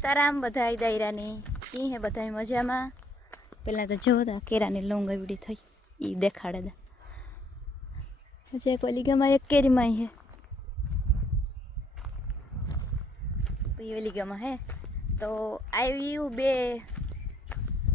સીતારામ બધા દાયરાની. કી હે બધા મજામાં. પેલા તો જો તા કેરાની લોંગ એવડી થઈ. એ દેખાડે પછી એક ઓલી ગામાં એક કેરીમાં હે. પછી ઓલી ગામાં હે. તો આવ્યું બે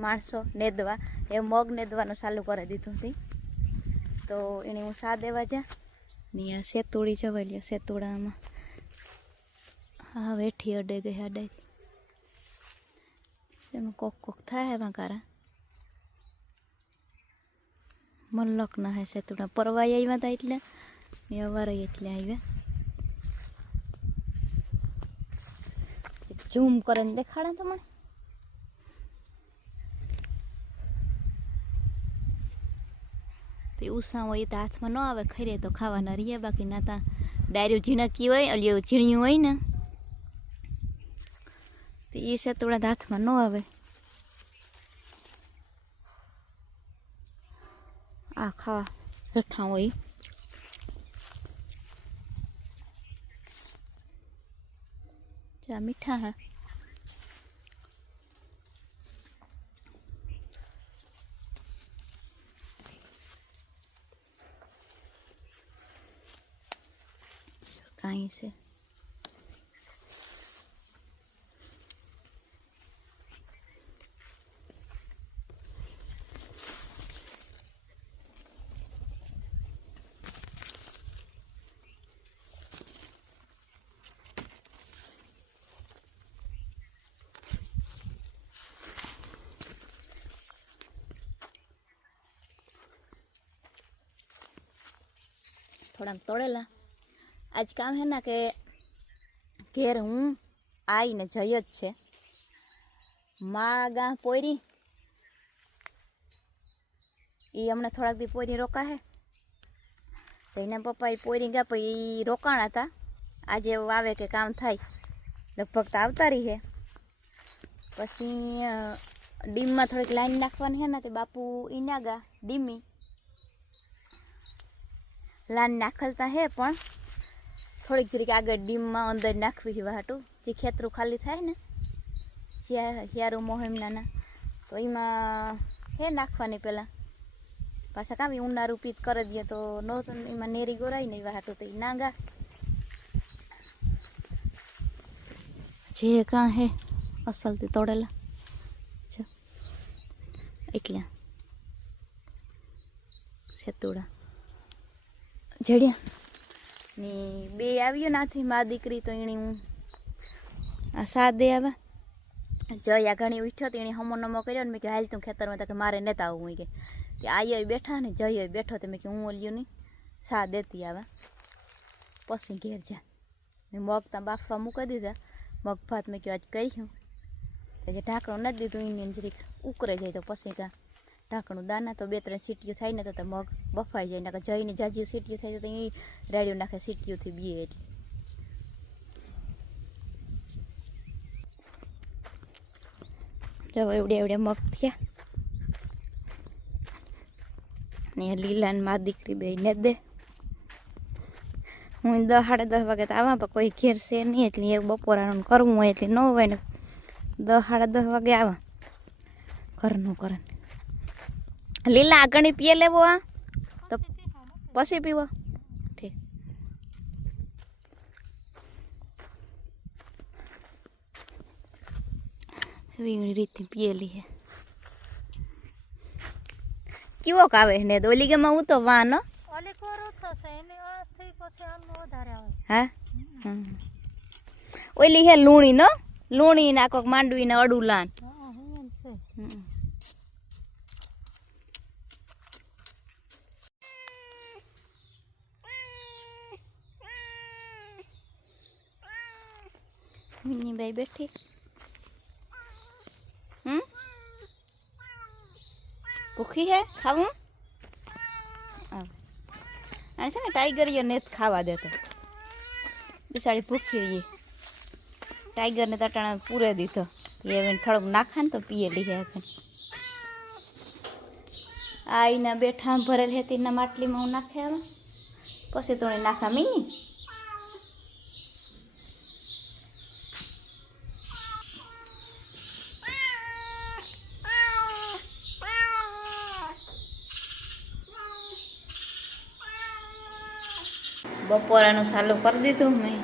માણસો નેદવા. એ મગ નેદવાનું ચાલુ કરી દીધું હતી તો એને હું સા દેવા જા? ને આ સેતુડી લ્યો સેતુડામાં હા, વેઠી અડે ગઈ અડે એમાં કોક કોક થાય હે કારા મલ્લક ના હે સેતુડા પરવાઈ આવ્યા હતા એટલે. અવારે એટલે આવ્યા ઝૂમ કરીને દેખાડા તમને? ઉષા હોય તો હાથમાં ન આવે, ખરે તો ખાવાના રહીએ બાકી ના તા ડાયરું ઝીણકી હોય ઓલી ઝીણ્યું હોય ને. તો એ સતોડા હાથમાં ન આવે. આ ખાવા હેઠા હોય. જા મીઠા હા. કાંઈ છે. થોડાક તોડેલા આજ કામ હે ને કે ઘેર હું આવીને જઈ જ છે. મા ગા પોયરી. એ હમણાં થોડાક દી પોયરી રોકા હે જઈને પપ્પા એ પોયરી ગયા પછી એ રોકાણ હતા આજે એવું આવે કે કામ થાય. લગભગ તો આવતા રહી હે. પછી ડીમમાં થોડીક લાઈન નાખવાની હે ને તે બાપુ ઈના ગા, ડીમી. લાઈન નાખલતા હે, પણ થોડીક જરીક આગળ ડીમમાં અંદર નાખવી હિવા વાટું. જે ખેતરું ખાલી થાય ને હિયારું મોહિમનાના, તો એમાં હે નાખવાની પહેલાં પાછા કામ ઈ ઉનાળું પીત કરી દઈએ તો નો, એમાં નેરી ગોરાય નહીં વાટું તો એ નાગા જે કાં હે, અસલથી તોડેલા. એટલા. સેતુડા. જડ્યા. ને બે આવ્યો નાથી, મા દીકરી તો એણે હું આ સાદે આવે જયા ઘણી ઉઠ્યો તો એણે હમો નમો કર્યો ને મેં કે હાલ તું ખેતરમાં તો કે મારે નતા આવું કે તે આયો બેઠા ને, જયો બેઠો. તો મેં કે હું ઓલ્યું નહીં. સા દેતી આવે પછી ઘેર જા. મેં મગ ત્યાં બાફવા મૂકી દીધા. મગ ભાત મેં કહ્યું આજ કહ્યું જે ઢાંકણું નથી દીધું એની જરીક ઉકરે જાય તો પછી કાં ઢાંકણું દાના તો બે ત્રણ સીટીઓ થાય ને તો મગ બફાઈ જાય ને જઈને જાજી સીટીઓ થાય તો એ રેડિયો નાખે સીટીઓથી બીએ એટલે. જો એવડે એવડે મગ થયા. ને લીલા ને મા દીકરી બે ને દે. હું દસ સાડા દસ વાગે તો આવા, પણ કોઈ ઘેર છે નહીં, એટલે એ બપોરાનું કરવું હોય એટલે ન હોય ને દસ સાડા દસ વાગે આવા. ઘરનું કરે લીલા આગળની પીએ લેવો આ? તો પછી પીવો. ઠીક. વીણી રીતની પીએલી હે કેવો કાવે ને? ઓલી ગમાં હું તો વાન ઓલી કોરું છે એની આથી પછી આનું વધારે આવે. હા? ઓલી હે લૂણી નો? લૂણી ના કોક માંડવી ને અડુલાન. હા છે. મિની બાઈ બેઠી. હમ? ભૂખી હે? ખાવું? અને છે ને ટાઈગર ને ખાવા દેતો બિસાડી ભૂખી રહી ટાઈગરને તટાણા પૂરે દીધો. એ હવે થોડુંક નાખે ને તો પીએ લીધે આ એના બેઠા ભરેલ હતી એના માટલીમાં હું નાખે આવે. પછી તો નાખા મીની. બપોરાનું ચાલુ કરી દીધું મેં.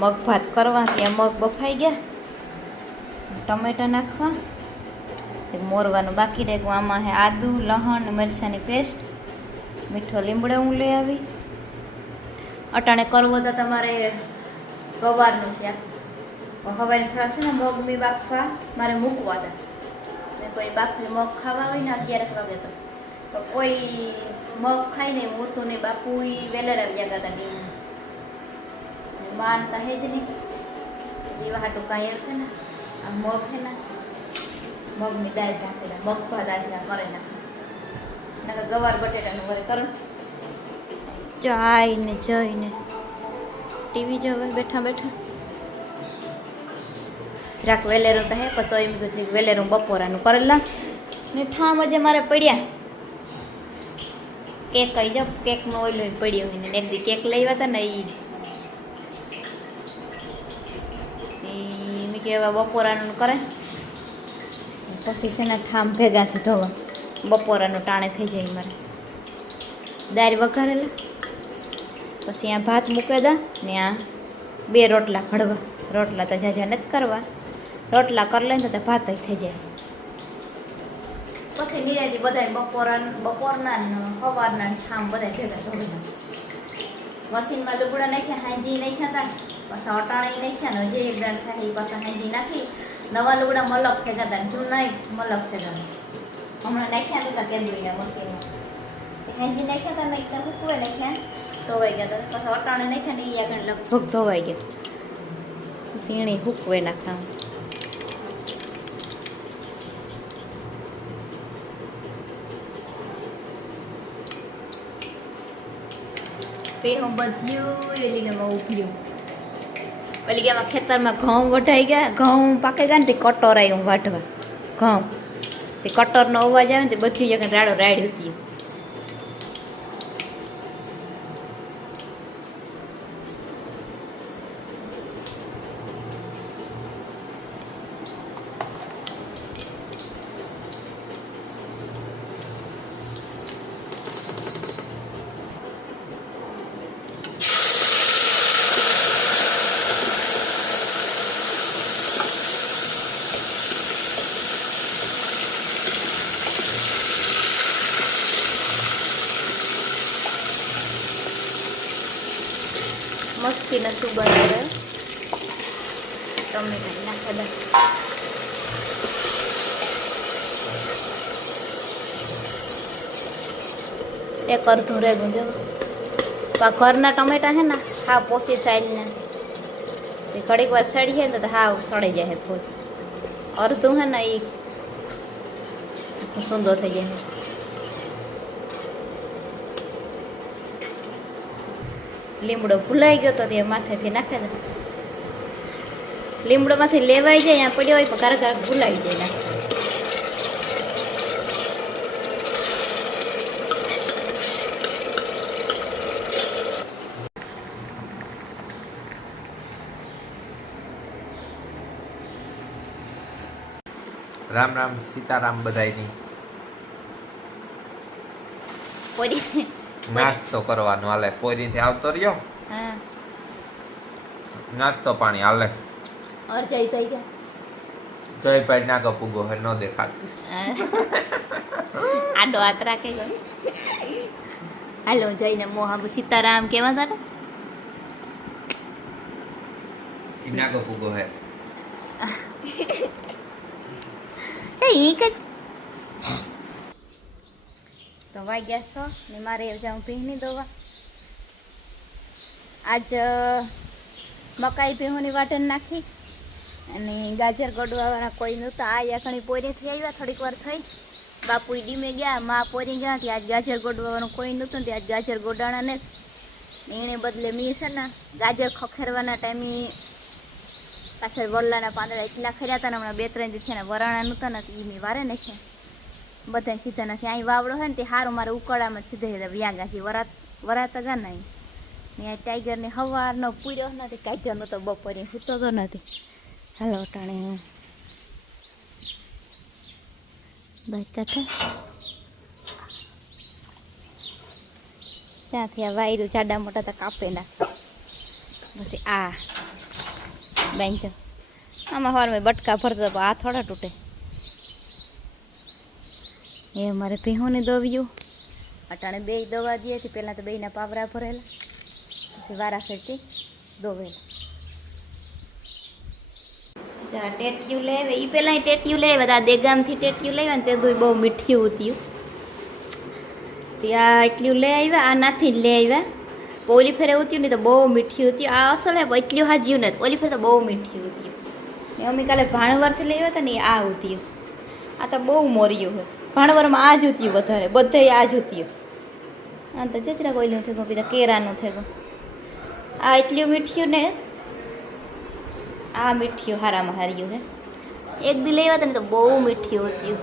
મગ ભાત કરવા ત્યાં મગ બફાઈ ગયા. ટમેટા નાખવા. મોરવાનું બાકી રહે આમાં હે આદુ, લહણ, મરચાંની પેસ્ટ, મીઠો લીમડો હું લઈ આવી. અટાણે કરવો તો તમારે ગવારનું છે. હવે થોડા છે ને મગ બી બાફવા. મારે મૂકવા હતા મેં કોઈ બાફી મગ ખાવા હોય ને અગિયાર વાગે તો. કોઈ મગ ખાઈ નહીં હું તો ને બાપુ ઈ વેલર આવી ગયા હતા નીમ માનતા હે જ નહીં. જેવા હા કાંઈ આવશે ને આ મગ છે ને મગની દાળ ઢાંકેલા મગ આજના કરે નાખે ગવાર બટેટાનું વરે કરો જાઈને જઈને ટીવી જોવે બેઠા બેઠા. જરાક વેલેરું તો હે પણ તો એમ કહું છે વેલેરું બપોરાનું કરેલા ને ઠામ જ મારે પડ્યા. કેક કહી જાવ કેકનો ઓઈલું પડ્યો હોય ને એક દી કેક લઈ હતા ને એ મેં હવે બપોરાનું કરે. પછી છે ને ઠામ ભેગાથી ધોવા. બપોરાનું ટાણે થઈ જાય મારે. દાળ વઘારેલા. પછી આ ભાત મૂકી દા ને આ બે રોટલા ઘડવા. રોટલા તો જાજા નથી કરવા. રોટલા કરી લઈને તો ભાત થઈ જાય. પછી નિરાજી બધા બપોરા બપોરના સવારના થામ બધા ભેગા ધોવા મશીનમાં લુગડા નાખ્યા, હાંજી નાખ્યા હતા પાછા અટાણે નાખ્યા ને જે દાન થાય એ પાછા હેજી નાખી નવા લુગડા મલક થઈ જતા જૂના મલક થઈ જતા. હમણાં નાખ્યા હતા કેન્દ્રીના મશીનમાં હાંજી નાખ્યા હતા ને એકદમ મૂકવે નાખ્યા. ધોવાઈ ગયા હતા પાછા અટાણે નાખ્યા ને એ આગળ લગભગ ધોવાઈ ગયા. સીણી હૂકવે નાખતા. પેહો બધું એલી ગેમાં ઉભર્યું ઓલી ગયા, ખેતરમાં ઘઉં વઢાઈ ગયા. ઘઉં પાકે ગયા ને તે કટોર આવ્યું વાઢવા. ઘઉં. તે કટોરનો અવાજ આવે ને તે બધી જગ્યાએ રાડો રાડ હતી મસ્તી નતું બનાવે? ટમેટા નાખે દે એક અડધું રેગું જો. પા ઘરના ટમેટા હે ને, હા પોસી સાઈડને તે ઘડીક વાર સડીએ ને તો હાવ સડી જાય ફૂલ અડધું હે ને એ સુંદર થઈ જાય લીમડો ભૂલાઈ ગયો તો તે માથેથી નાખે દે લીમડોમાંથી લેવાઈ જાય પડ્યો હોય પણ કારક ભૂલાઈ જાય રામ રામ સીતારામ બધાયની. નાસ્તો કરવાનો હાલે. પોરીથી આવતો રહ્યો? નાસ્તો પાણી હાલે. અરજાઈ ભાઈ ગયા જય ભાઈ નાગો કપુગો હે ન દેખાતું આડો હાથ રાખે ગયો. હાલો જઈને મોહા સીતારામ કેવા તારે? ઇના નાગો પૂગો હે. છે ઈ કઈ તો વાગ્યા છો ને મારે જાઉં ભીની દોવા આજ મકાઈ ભીહોની વાટણ નાખી અને ગાજર ગોડવાવાળા કોઈ નહોતા. આ યાકણી પોરીથી આવ્યા, થોડીક વાર થઈ. બાપુ ડીમે ગયા, મા પોરી ગયા આજ ગાજર ગોડવાનું કોઈ નહોતું ત્યાં ગાજર ગોડાણા ને એને બદલે મી છે ને ગાજર ખખેરવાના ટાઈમે પાછળ વરલાના પાંદડા એટલા ખર્યા હતા ને હમણાં બે ત્રણ દિવસ વરાણા નહોતા ને એ મેં વારે ને છે બધા સીધા નથી અહીં વાવડો હોય ને તે સારું મારે ઉકળામાં સીધા વ્યા ગાજી વરાત વરાતા ગા નહીં ને ટાઈગરને હવારનો પૂર્યો નથી. કાઢ્યો તો બપોરે સૂતો તો નથી. હાલો ટાણે બસ છે? ત્યાંથી આ વાયરું જાડા મોટા તો કાપે નાખતા પછી આ. બેન્ચ આમાં હોરમાં બટકા ભરતો આ થોડા તૂટે. એ અમારે ભીહોને દોવ્યું. અટાણે બે દવા દઈએ છે પહેલાં તો બેના પાવરા ભરેલા. પછી વારા ફેરથી દોવેલા. જા, ટેટિયું લેવે એ પહેલાં ટેટિયું લેવા આ દેગામથી ટેટિયું લેવા ને તે દુઈ બહુ મીઠ્યું હતું ત્યાં એટલું લઈ આવ્યા, આ નાથી જ લઈ આવ્યા. ઓલી ફેરે ઉત્યું ને તો બહુ મીઠી હતી આ અસલ એટલું હાજ્યું ને ઓલી ફેર તો બહુ મીઠી હતી ને અમે કાલે ભાણવરથી લઈ આવ્યા હતા ને આ ઉત્યું આ તો બહુ મોર્યું હોય ભાણવરમાં આ જ ઉત્યું વધારે, બધે આ જ ઉત્યું. આ તો કોઈ કોઈનું થયું બીજા કેરાનું થયું. આ એટલું મીઠ્યું ને, આ મીઠ્યું હારામાં હાર્યું હે. એક દી લેવા હતા ને તો બહુ મીઠ્યું હતું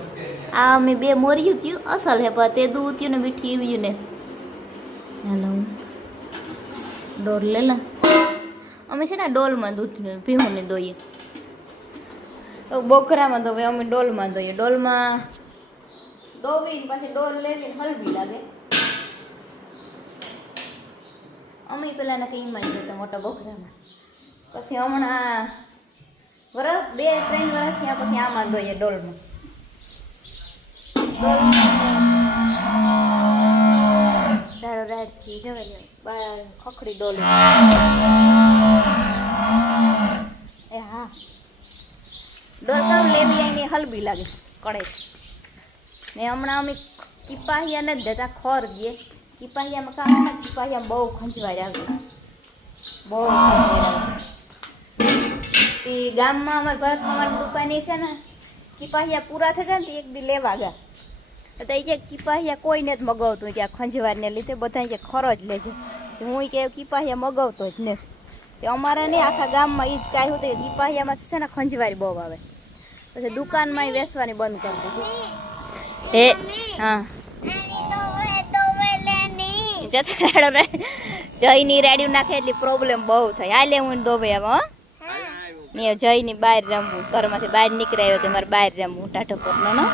આ અમે બે મોર્યું થયું અસલ હે પણ તે દૂધ થયું ને મીઠી આવ્યું ને. હેલો, ડોલ લે લે. અમે છે ને ડોલમાં દૂધ પીવું દોઈએ. તો બોકરામાં અમે ડોલમાં દોઈએ. ડોલમાં દોવીને પછી ડોલ લેવીને હલવી લાગે. અમે પેલા ને કંઈ માં જતા મોટા બોખરામાં પછી હમણાં વરસ બે, ત્રણ વર્ષ થયા પછી આમાં દોઈએ ડોલમાં રાતથી જવાય બાર ખખડી ડોલ. એ હા. ડોલ કામ લેવી આવીને હલબી લાગે, કડે. ને હમણાં અમે કિપાહિયા નથી દેતા, ખોર દઈએ કિપાહિયામાં કામ ના કિપાહિયામાં બહુ ખંજવાય આવે. બહુ એ ગામમાં અમારા ભારતમાં અમારી દુકાની છે ને, કિપાહિયા પૂરા થશે ને એક દી લેવા ગયા. તો એ કે કિપાહિયા કોઈને જ મગાવતું કે આ ખંજવારને લીધે બધા કે ખરો જ લેજે હું કે કિપાહિયા મગાવતો જ ને તે અમારે નહીં આખા ગામમાં એ જ કાંઈ હતું કિપાહિયામાં છે ને ખંજવારી બહુ આવે. પછી દુકાનમાં વેચવાની બંધ કરી દીધી. એ હા. જતા રાડો રે. જયની રેડિયું નાખે એટલી પ્રોબ્લેમ બહુ થાય હાલે હું દોબે આવો હો. જય ની બહાર રમવું. ઘરમાંથી બહાર નીકળાયો કે મારે બહાર રમવું ટાટો પરનો નો?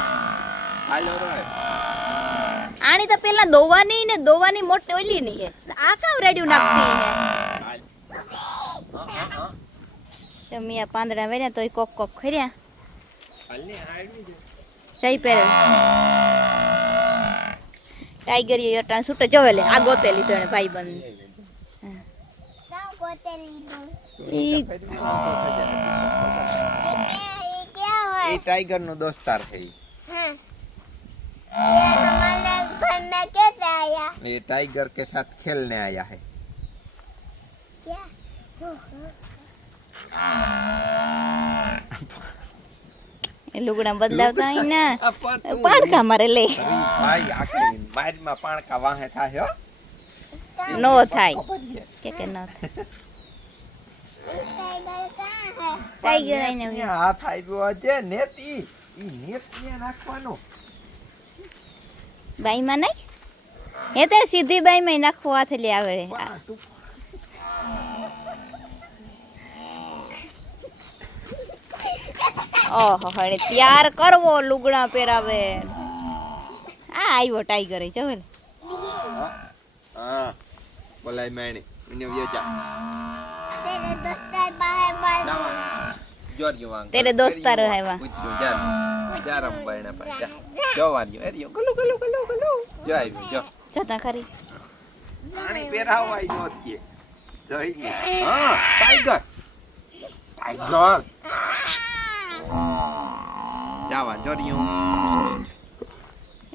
આની તો પેલા દોવાની ને દોવાની મોટી ઓલી ની હે. આ કામ રેડિયું નાખતી હે. પાંદડા વેર્યા તોય કોક કોક ખર્યા જઈ પહેરે ટાઈગર એ અટાણ છૂટો જવે લે આ ગોતે લીધો એને ભાઈ બંધ ઈ એ टाइगर નો દોસ્તાર છે ઈ. ये टाइगर के साथ खेलने आया है એ લુગડા બદલાવતા હોય ને પાણકા મારે લે. ભાઈ આખી મારીમાં પાણકા વાહે થાય હો. નો થાય. કે કે ન થાય. ટાઈગર આઈને અહીંયા હાથ આવ્યો છે નેત. ઈ ઈ નાખવાનો. બાઈમાં નહીં હે તો સીધી બાઈમાં નાખવો હાથ લે આવે પણ તું ઓહો અને ત્યાર કરવો લુગડા પહેરાવે. આ આવ્યો ટાઈગર જો લે હા, હા. બોલાય મેણી એને બાહે જા જોર્યો વાંગ તેરે દોસ્તાર આવ્યા. ઉતર્યો જા જા રંબાયણા પાસે જા. જો વાન્યો એરિયો ગલો ગલો ગલો ગલો. જો આવ્યો જો. જતા ખરી. પાણી પહેરાવો આવ્યો અત્યારે. જઈને હા ટાઈગર ટાઈગર જાવા જોર્યું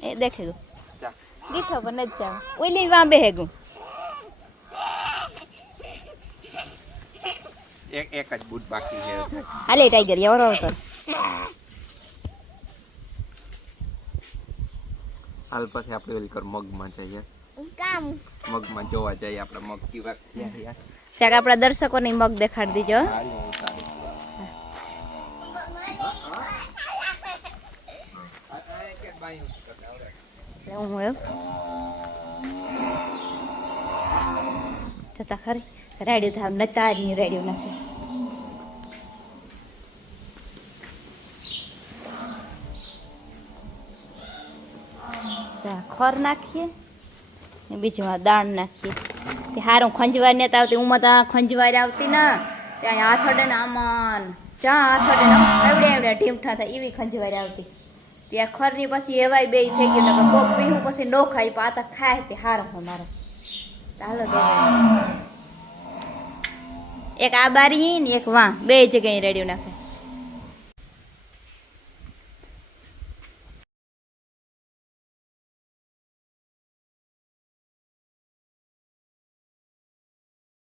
એ દેખે જા. દીઠો પર નથી જાવ ઓલી વાં બેહે ગયું. એક એક જ બૂટ બાકી છે. હાલે ટાઈગર તો હાલ પછી આપણે ઓલી કર મગમાં જઈએ. કામ. મગમાં જોવા જઈએ આપણે મગ કેવા યાર. આપણા દર્શકોને મગ દેખાડી દીજો. હો. એમ જતા ખરી રેડિયો થાય નતા જ નહીં રેડિયો જા ખોર નાખીએ ને બીજું આ દાણ નાખીએ તે હારું ખંજવાર ને આવતી ઉમાં તો ખંજવાર આવતી ને ત્યાં હાથડે ને આમાં ચા હાથડે ને એવડે એવડે ઢીમઠા થાય એવી ખંજવાર આવતી ત્યાં ખરની પછી એવાય બે થઈ ગયું. કે કોક પીવું પછી નો ખાય આ તો ખાય તે હારો હો મારો. ચાલો એક આ બારી ને એક વાં. બે જગ્યાએ રેડ્યું નાખે.